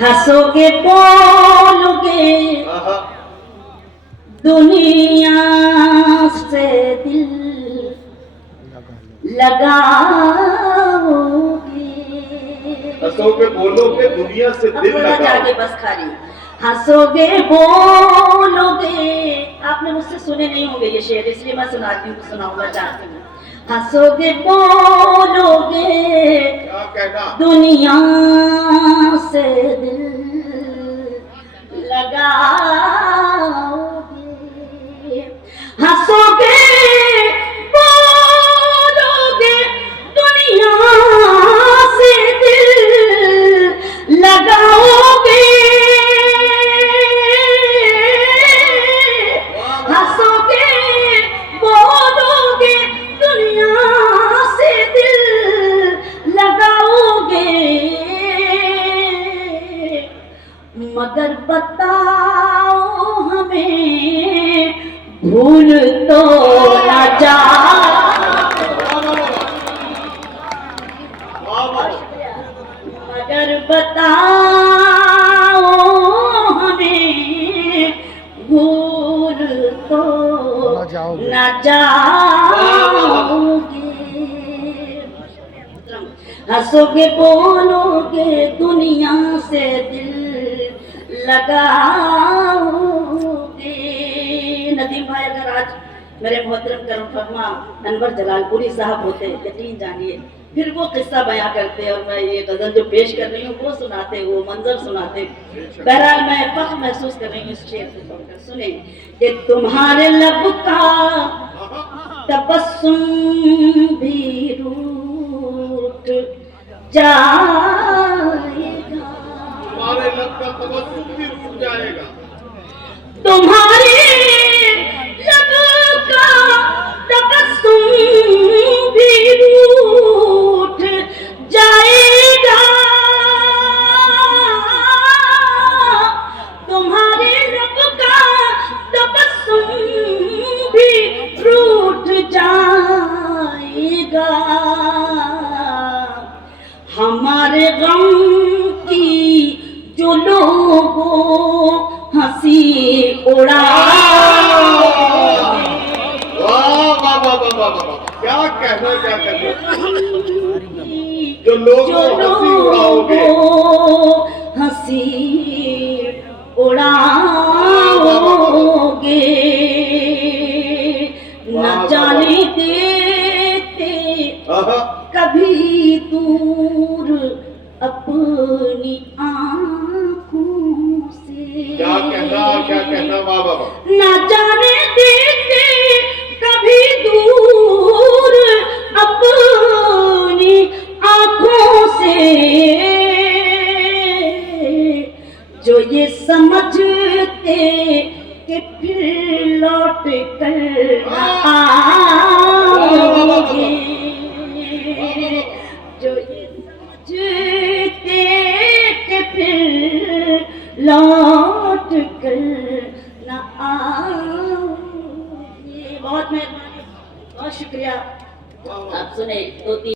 ہنسو گے بولو گے دنیا سے دل لگاؤ گے. ہنسو گے بولو گے دنیا سے دل لگاؤ جاگے بس کھاری. ہنسو گے بولو گے. آپ نے مجھ سے سنے نہیں ہوں گے یہ شعر، اس لیے میں سناتی ہوں، سناؤں گا چاہتی ہوں. ہنسو گے بولو گے دنیا سے دل لگاؤ گے. ہنسو گے بولو گے دنیا سے دل لگاؤ گے. ہنسو گے بولو گے دنیا سے دل لگاؤ گے. مگر بتاؤ ہمیں بھول تو نہ جاؤ. مگر بتاؤ ہمیں بھول تو نہ جاؤ گے. ہنسو گے بولو گے دنیا سے دل لگاؤ گے. ندیم بھائی اگر آج میرے محترم کرم فرما انور جلال پوری صاحب ہوتے، یقین جانیے پھر وہ قصہ بیان کرتے اور میں یہ غزل جو پیش کر رہی ہوں وہ سناتے، وہ منظر سناتے. بہرحال میں فخر محسوس کر رہی ہوں اس شعر کو پڑھ کر. سنیں کہ تمہارے لب کا تبسم بھی روٹ جائے گا. تمہارے لب کا تبسم بھی روٹ جائے گا. تمہارے لب کا تبسم بھی روٹ جائے گا. تمہارے لب کا تبسم بھی روٹ جائے گا. ہمارے غم کی جو لوگوں ہنسی اڑائے. کیا کہنا جو لوگ ہنسی اڑاؤ گے. نہ جانے دیتے کبھی دور اپنی آنکھوں سے. کیا کہنا بابا. نہ جانے دیتے کبھی دور اپنی آنکھوں سے. جو یہ سمجھتے کہ پھر لوٹ کر آؤ گے. جو یہ سمجھتے کہ پھر لوٹ کر نہ آؤ گے. بہت مہربانی، بہت شکریہ. آپ سنیں دو تین